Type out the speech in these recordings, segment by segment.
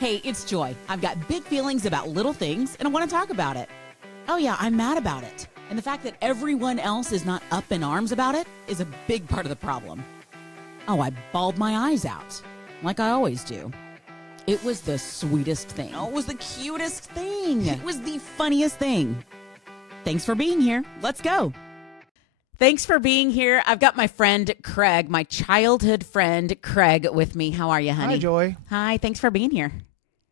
Hey, it's Joy. I've got big feelings about little things, and I want to talk about it. Oh yeah, I'm mad about it. And the fact that everyone else is not up in arms about it is a big part of the problem. Oh, I bawled my eyes out, like I always do. It was the sweetest thing. Oh, it was the cutest thing. It was the funniest thing. Thanks for being here. Let's go. Thanks for being here. I've got my friend Craig, my childhood friend Craig with me. How are you, honey? Hi, Joy. Hi, thanks for being here.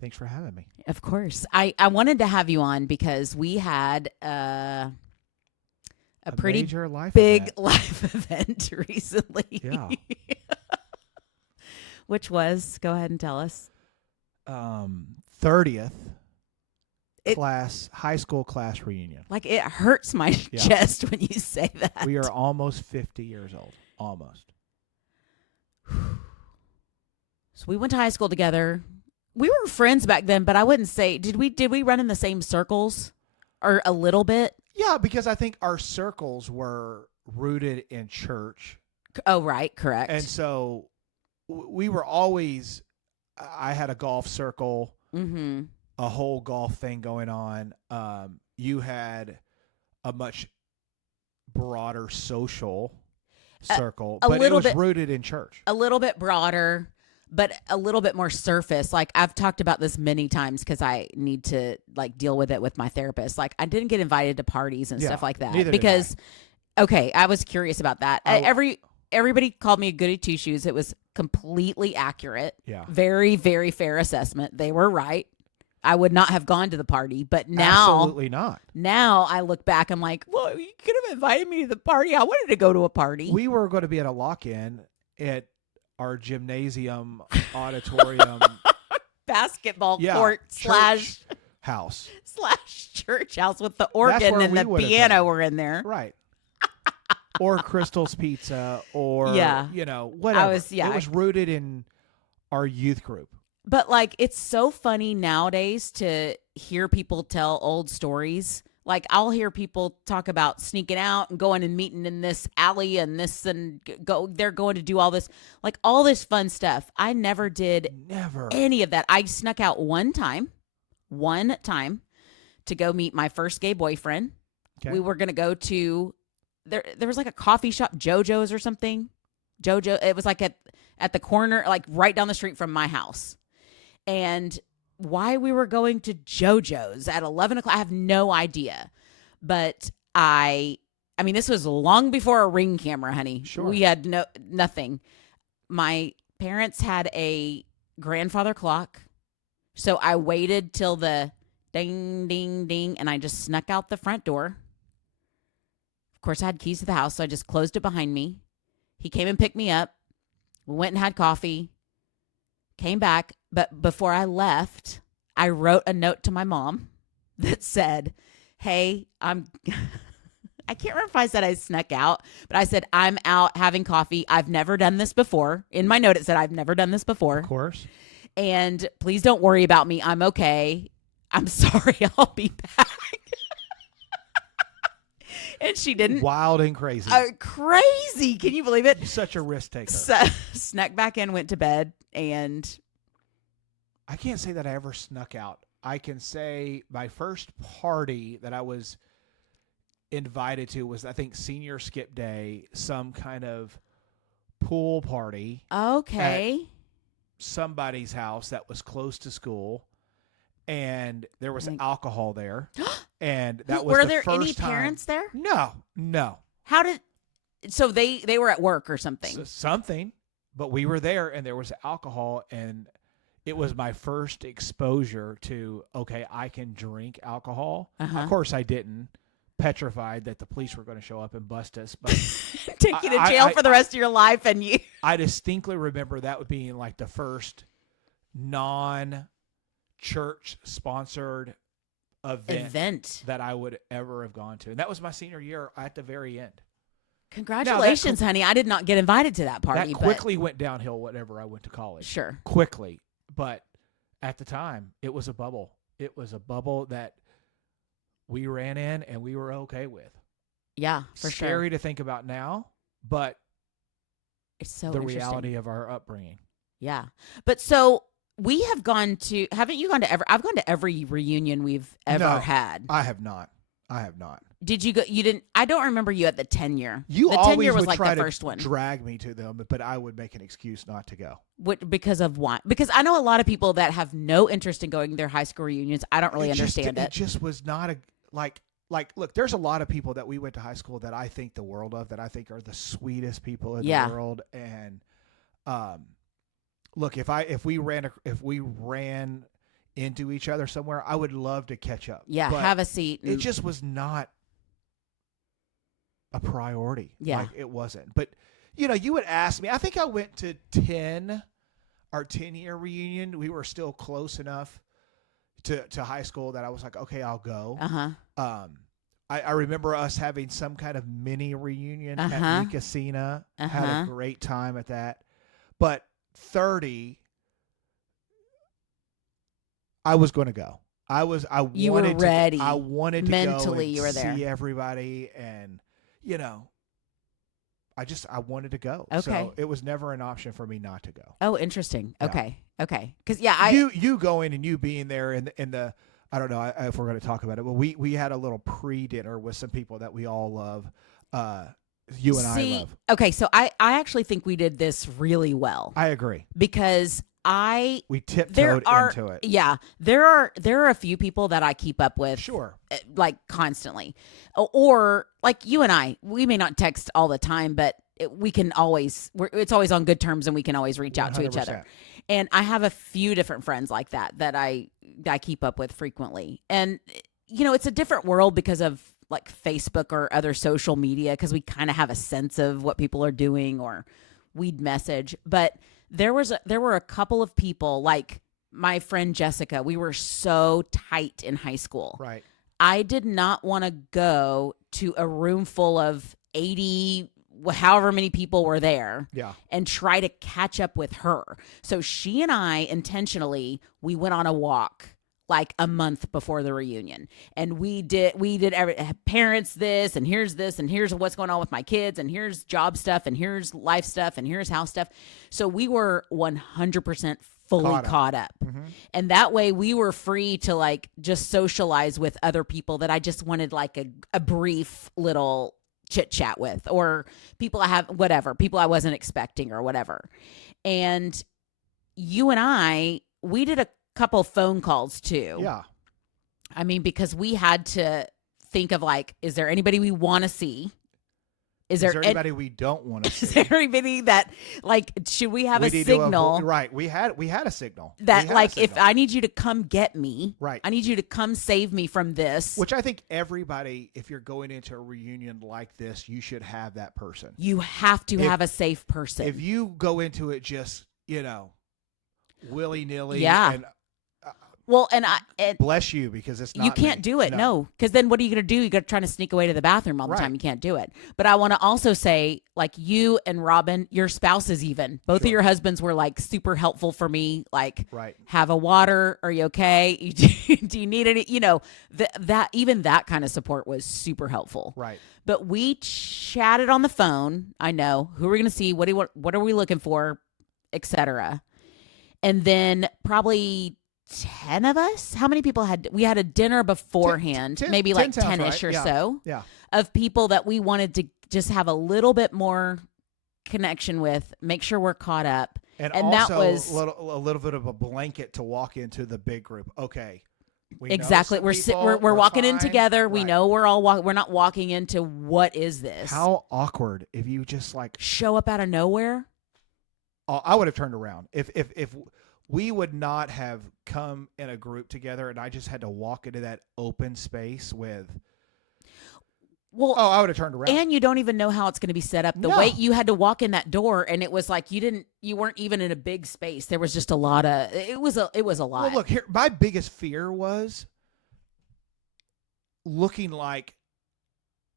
Thanks for having me. Of course. I wanted to have you on because we had a pretty major life big event. life event recently. Yeah. Which was, go ahead and tell us. 30th high school class reunion. Like it hurts my chest when you say that. We are almost 50 years old. Almost. So we went to high school together. We were friends back then, but I wouldn't say, did we run in the same circles or a little bit? Yeah, because I think our circles were rooted in church. Oh, right. Correct. And so we were always, I had a golf circle, a whole golf thing going on. You had a much broader social circle, but it was rooted in church. A little bit broader, but a little bit more surface. Like I've talked about this many times because I need to like deal with it with my therapist. Like I didn't get invited to parties and stuff like that because, okay, I was curious about that. Everybody called me a goody two shoes. It was completely accurate. Yeah. Very, very fair assessment. They were right. I would not have gone to the party, but now, absolutely not. Now I look back, I'm like, well, you could have invited me to the party. I wanted to go to a party. We were going to be at a lock-in at our gymnasium auditorium basketball court slash house church house with the organ and the piano were in there. Right. Or Crystal's Pizza or, whatever. It was rooted in our youth group. But like, it's so funny nowadays to hear people tell old stories. Like I'll hear people talk about sneaking out and going and meeting in this alley and this and they're going to do all this, like all this fun stuff. I never did any of that. I snuck out one time to go meet my first gay boyfriend. Okay. We were going to go to, there was like a coffee shop, JoJo's or something. It was like at the corner, like right down the street from my house. And why we were going to JoJo's at 11 o'clock, I have no idea. But I mean, this was long before a Ring camera, honey. Sure. We had nothing. My parents had a grandfather clock. So I waited till the ding, ding, ding, and I just snuck out the front door. Of course, I had keys to the house, so I just closed it behind me. He came and picked me up. We went and had coffee. Came back, but before I left, I wrote a note to my mom that said, hey, I can't remember if I said I snuck out, but I said, I'm out having coffee. I've never done this before. In my note, it said, I've never done this before. Of course. And please don't worry about me. I'm okay. I'm sorry. I'll be back. And she didn't. Wild and crazy. Crazy. Can you believe it? Such a risk taker. Snuck back in, went to bed, and I can't say that I ever snuck out. I can say my first party that I was invited to was, I think, senior skip day, some kind of pool party. Okay. At somebody's house that was close to school. And there was alcohol there. And that was were the there first any time. Parents there? No. How did? So they were at work or something. Something, but we were there, and there was alcohol, and it was my first exposure to I can drink alcohol. Of course, I didn't. Petrified that the police were going to show up and bust us, but take you to jail for the rest of your life. And you, I distinctly remember that being like the first non-church sponsored event that I would ever have gone to. And that was my senior year at the very end. Congratulations, honey. I did not get invited to that party. That quickly went downhill whenever I went to college. Sure. Quickly. But at the time, it was a bubble. It was a bubble that we ran in and we were okay with. Yeah, for sure. Scary to think about now, but it's so the reality of our upbringing. Yeah. But so we have gone to, haven't you gone to I've gone to every reunion we've ever No, had. I have not. I have not. Did you go? You didn't. I don't remember you at the 10-year. You the always 10-year was would like try the first to one. drag me to them, but I would make an excuse not to go. Because of what? Because I know a lot of people that have no interest in going to their high school reunions. I don't really understand it. It just was not a like. Look, there's a lot of people that we went to high school that I think the world of, that I think are the sweetest people in the world. And look, if we ran into each other somewhere, I would love to catch up. Yeah, but have a seat. It just was not a priority. Yeah, like, it wasn't. But you would ask me. I think I went to our 10-year reunion. We were still close enough to high school that I was like, okay, I'll go. I remember us having some kind of mini reunion at Nicasina. Had a great time at that. But 30, I was going to go. You were ready. I wanted to mentally. Go and you were there. see everybody, and I wanted to go. Okay. So it was never an option for me not to go. Oh, interesting. Yeah. Okay. Because you going and you being there in the I don't know if we're going to talk about it, but we had a little pre-dinner with some people that we all love. You and I love. Okay, so I actually think we did this really well. I agree. Because we tiptoed into it. Yeah, there are a few people that I keep up with, sure, like constantly, or like you and I. We may not text all the time, but we can always. It's always on good terms, and we can always reach out to each other. And I have a few different friends like that I keep up with frequently, and it's a different world because of like Facebook or other social media, because we kind of have a sense of what people are doing, or we'd message, but. There were a couple of people, like my friend Jessica. We were so tight in high school. Right. I did not want to go to a room full of 80, however many people were there, and try to catch up with her. So she and I intentionally, we went on a walk like a month before the reunion, and we did parents this, and here's what's going on with my kids, and here's job stuff, and here's life stuff, and here's house stuff. So we were 100% fully caught up. Mm-hmm. And that way we were free to like just socialize with other people that I just wanted like a brief little chit chat with, or people I wasn't expecting or whatever. And you and we did a couple phone calls too. Yeah. I mean, because we had to think of like, is there anybody we want to see? Is there anybody we don't want to see? Is there anybody that like, should we have a signal? Right. We had a signal. That like, if I need you to come get me, right. I need you to come save me from this. Which I think everybody, if you're going into a reunion like this, you should have that person. You have to have a safe person. If you go into it just, willy-nilly. Yeah. And, well, and bless you, because it's not. You can't do it, no. Because then what are you going to do? You're going to try to sneak away to the bathroom all the time. You can't do it. But I want to also say, like, you and Robin, your spouses even, both of your husbands were like super helpful for me. Like, have a water. Are you okay? Do you need any? That kind of support was super helpful. Right. But we chatted on the phone. I know who we're going to see. What are we looking for, etc. And then probably 10 of us. How many people we had a dinner beforehand, maybe like 10-ish or so, of people that we wanted to just have a little bit more connection with, make sure we're caught up. And also that was a little bit of a blanket to walk into the big group. Okay. Exactly. We're walking in together. We know we're all we're not walking into what is this? How awkward if you just like show up out of nowhere. I would have turned around if we would not have come in a group together, and I just had to walk into that open space with. Well, I would have turned around. And you don't even know how it's going to be set up. The way you had to walk in that door, and it was like you weren't even in a big space. There was just a lot of. It was a lot. Well, look here. My biggest fear was looking like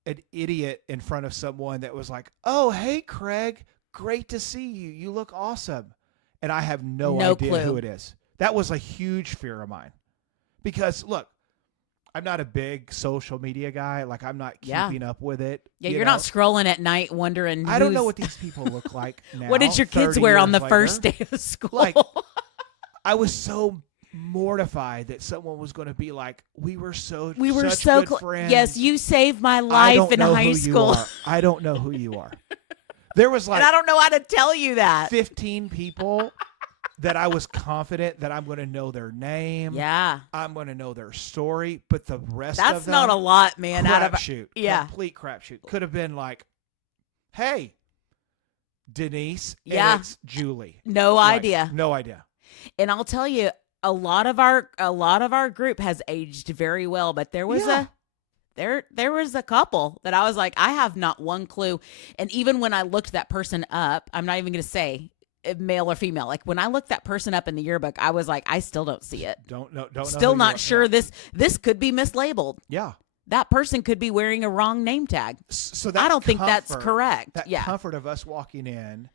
an idiot in front of someone that was like, "Oh, hey, Craig, great to see you. You look awesome." And I have no idea who it is. That was a huge fear of mine. Because, look, I'm not a big social media guy. Like, I'm not keeping up with it. Yeah, you're not scrolling at night wondering I don't know what these people look like now. What did your kids wear on the first day of school? Like, I was so mortified that someone was going to be like, we were such so good friends. Yes, you saved my I life don't in know high who school. you are. I don't know who you are. There was like And I don't know how to tell you that. 15 people that I was confident that I'm going to know their name. Yeah. I'm going to know their story, but the rest That's of them, not a lot, man. Out of crapshoot. yeah. Complete crapshoot. Could have been like, hey, Denise, Yeah. and it's Julie. No Like, idea. no idea. And I'll tell you, a lot of our group has aged very well, but there was there was a couple that I was like, I have not one clue. And even when I looked that person up, I'm not even going to say male or female. Like when I looked that person up in the yearbook, I was like, I still don't see it. Don't know. Still who not you are. sure. Yeah. This could be mislabeled. Yeah. That person could be wearing a wrong name tag. So that I don't think that's comfort- correct. That Yeah. comfort of us walking in,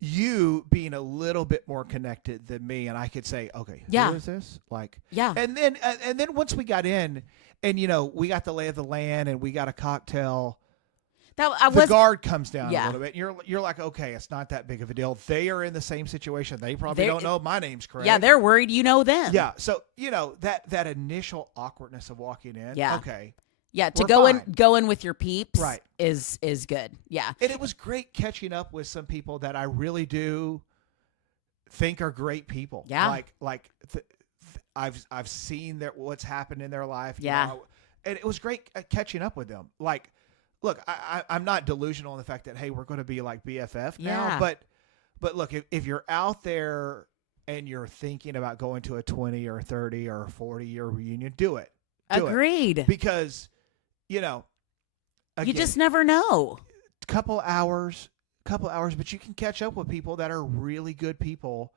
you being a little bit more connected than me, and I could say, okay, Yeah. who is this? Like, Yeah. and then once we got in, and we got the lay of the land, and we got a cocktail. The guard comes down a little bit. And you're like, okay, it's not that big of a deal. They are in the same situation. They probably don't know my name's Craig. Yeah, they're worried you know them. Yeah. So that initial awkwardness of walking in. Yeah. Okay. Yeah, to We're go in with your peeps Right. is good. Yeah. And it was great catching up with some people that I really do think are great people. Yeah. I've seen what's happened in their life. Yeah. And it was great catching up with them. Like, look, I'm not delusional in the fact that, hey, we're going to be like BFF now. Yeah. But look, if you're out there and you're thinking about going to a 20 or 30 or 40-year reunion, do it. Agreed. Because, again, you just never know. couple hours, but you can catch up with people that are really good people,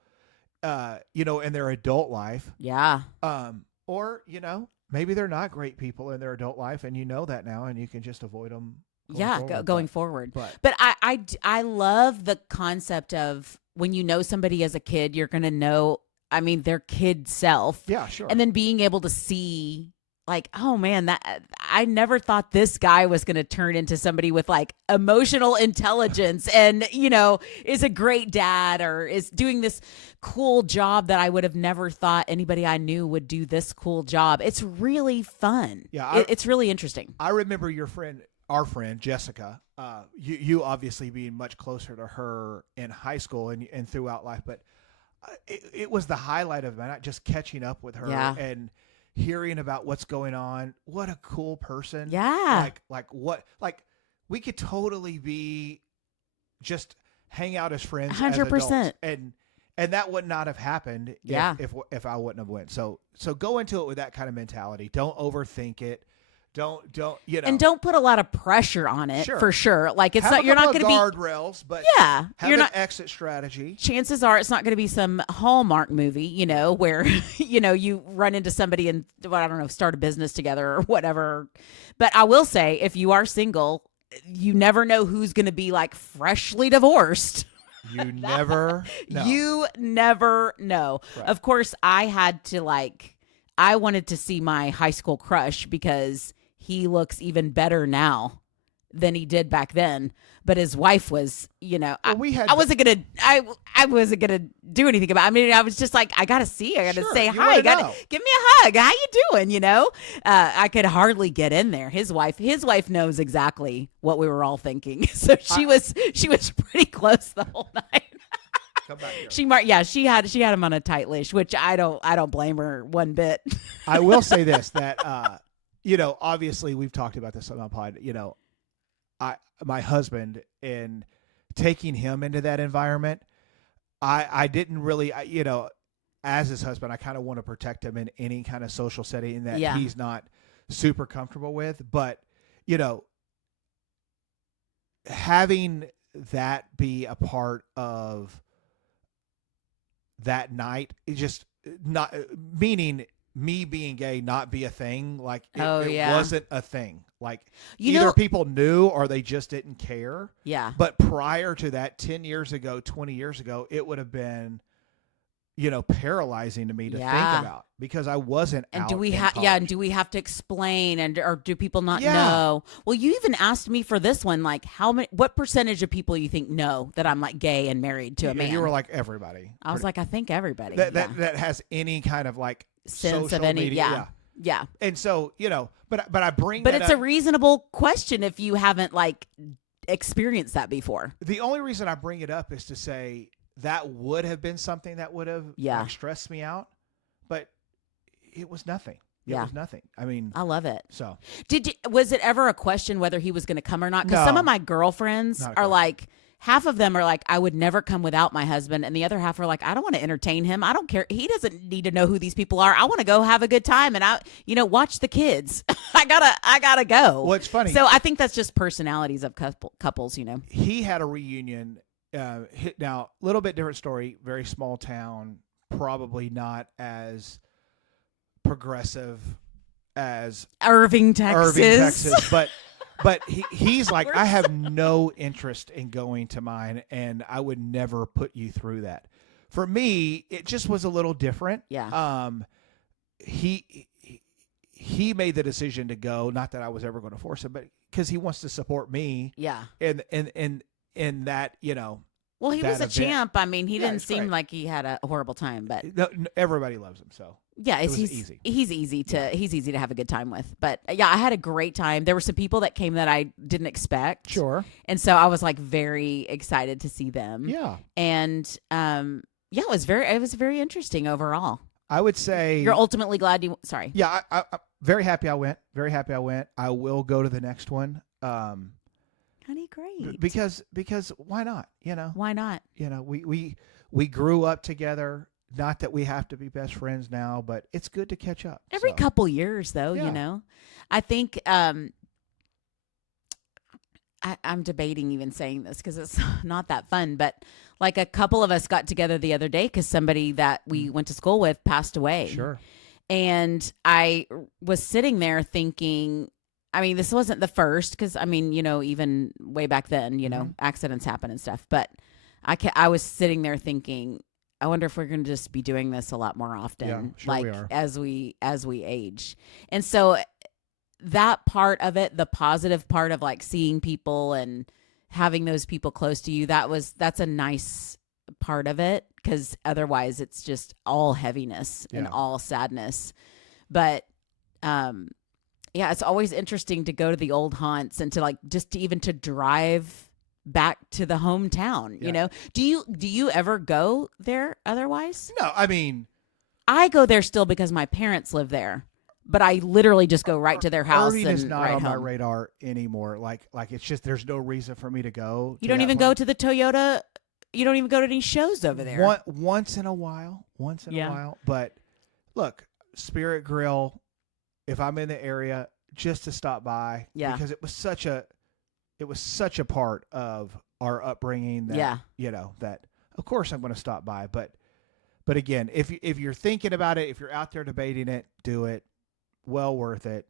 in their adult life. Yeah. Or, maybe they're not great people in their adult life, and you know that now, and you can just avoid them. Going forward. But I love the concept of when you know somebody as a kid, you're going to know, their kid self. Yeah, sure. And then being able to see like, oh man, that I never thought this guy was going to turn into somebody with like emotional intelligence and, is a great dad or is doing this cool job that I would have never thought anybody I knew would do this cool job. It's really fun. Yeah. It's really interesting. I remember our friend, Jessica, you obviously being much closer to her in high school and throughout life, but it was the highlight of it, just catching up with her and hearing about what's going on. What a cool person. Yeah. Like we could totally be just hang out as friends 100%. as adults. And that would not have happened if I wouldn't have went. So go into it with that kind of mentality. Don't overthink it. Don't and don't put a lot of pressure on it. Sure. For sure. Like it's have not, you're not going to be guardrails, but have you're not exit strategy. Chances are it's not going to be some Hallmark movie, where you run into somebody and start a business together or whatever. But I will say, if you are single, you never know who's going to be like freshly divorced. You never know. You never know. Right. Of course, I wanted to see my high school crush because he looks even better now than he did back then. But his wife was, I wasn't gonna do anything about it. I was just like, I gotta see, I gotta say hi, give me a hug. How you doing? I could hardly get in there. His wife knows exactly what we were all thinking. So she was pretty close the whole night. Come back here. She had him on a tight leash, which I don't blame her one bit. I will say this, that obviously we've talked about this on my pod. My husband, and taking him into that environment, I didn't really, as his husband, I kind of want to protect him in any kind of social setting that he's not super comfortable with. But, having that be a part of that night, it just not meaning me being gay not be a thing. Like it wasn't a thing. Like either people knew or they just didn't care. Yeah. But prior to that, 10 years ago, 20 years ago, it would have been, paralyzing to me to think about because I wasn't And out do we in have college. and do we have to explain or do people not Yeah. know? Well, you even asked me for this one, like what percentage of people you think know that I'm like gay and married to a man? You were like everybody. I was like, I think everybody That has any kind of like sense social of any media. Yeah. And so, but I bring But that it's a up. reasonable question if you haven't like experienced that before. The only reason I bring it up is to say that would have been something that would have like, stressed me out, but it was nothing. It was nothing. I mean, I love it. So was it ever a question whether he was going to come or not? Because No. some of my girlfriends Not a are question. like, half of them are like, I would never come without my husband. And the other half are like, I don't want to entertain him. I don't care. He doesn't need to know who these people are. I want to go have a good time and watch the kids. I gotta go. Well, it's funny. So I think that's just personalities of couples, He had a reunion. Now, a little bit different story, very small town, probably not as progressive as Irving, Texas. but he's like, I have no interest in going to mine, and I would never put you through that. For me, it just was a little different. Yeah. He made the decision to go, not that I was ever going to force him, but because he wants to support me. Yeah. In that, Well, he was a event. champ. I mean, he didn't it's seem great. like he had a horrible time, but everybody loves him. So yeah, was he's easy. He's easy to have a good time with. But yeah, I had a great time. There were some people that came that I didn't expect. Sure. And so I was like very excited to see them. Yeah. And it was very interesting overall. I would say You're ultimately glad you. Sorry. Yeah, I'm very happy I went. Very happy I went. I will go to the next one. Honey, great. Because why not? Why not? We grew up together. Not that we have to be best friends now, but it's good to catch up. Every couple years, though, Yeah. I think I'm debating even saying this because it's not that fun, but like a couple of us got together the other day because somebody that we went to school with passed away. Sure. And I was sitting there thinking, I mean, this wasn't the first because, I mean, even way back then, accidents happen and stuff. But I was sitting there thinking, I wonder if we're going to just be doing this a lot more often, Yeah, sure like we are. as we age. And so that part of it, the positive part of like seeing people and having those people close to you, that's a nice part of it because otherwise it's just all heaviness and all sadness. But it's always interesting to go to the old haunts and to like just to drive back to the hometown. Do you ever go there otherwise? No, I mean, I go there still because my parents live there, but I literally just go right to their house. Irving and is not right on my home. radar anymore. Like it's just there's no reason for me to go. You don't even go to the Toyota. You don't even go to any shows over there. Once in a while. But look, Spirit Grill, if I'm in the area, just to stop by. Yeah. Because it was such a part of our upbringing that that of course I'm going to stop by. But again, if you're thinking about it, if you're out there debating it, do it. Well worth it.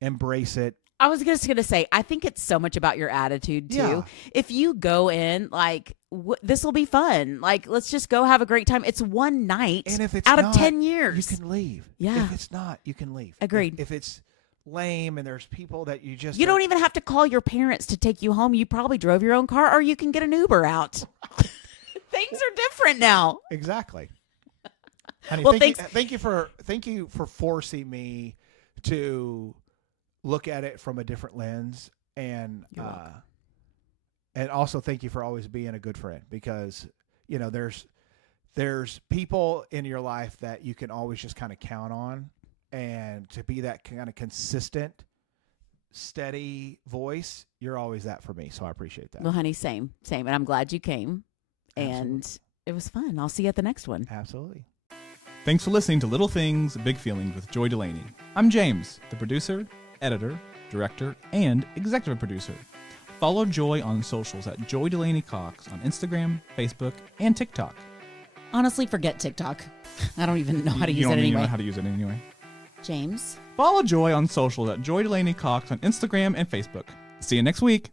Embrace it. I was just going to say, I think it's so much about your attitude, too. Yeah. If you go in, like, this will be fun. Like, let's just go have a great time. It's one night And if it's out not, of 10 years. you can leave. Yeah. If it's not, you can leave. Agreed. If it's lame and there's people that you just... You don't even have to call your parents to take you home. You probably drove your own car, or you can get an Uber out. Things are different now. Exactly. Honey, Well, thank you for forcing me to look at it from a different lens, and You're welcome. and also thank you for always being a good friend, because there's people in your life that you can always just kind of count on, and to be that kind of consistent, steady voice, you're always that for me. So I appreciate that. Well, honey, same. And I'm glad you came. Absolutely. And it was fun. I'll see you at the next one. Absolutely. Thanks for listening to Little Things, Big Feelings with Joy Delaney. I'm James, the producer, editor, director, and executive producer. Follow Joy on socials at Joy Delaney Cox on Instagram, Facebook, and TikTok. Honestly, forget TikTok. I don't even know how to You use don't it even anyway. know how to use it anyway. James? Follow Joy on socials at Joy Delaney Cox on Instagram and Facebook. See you next week.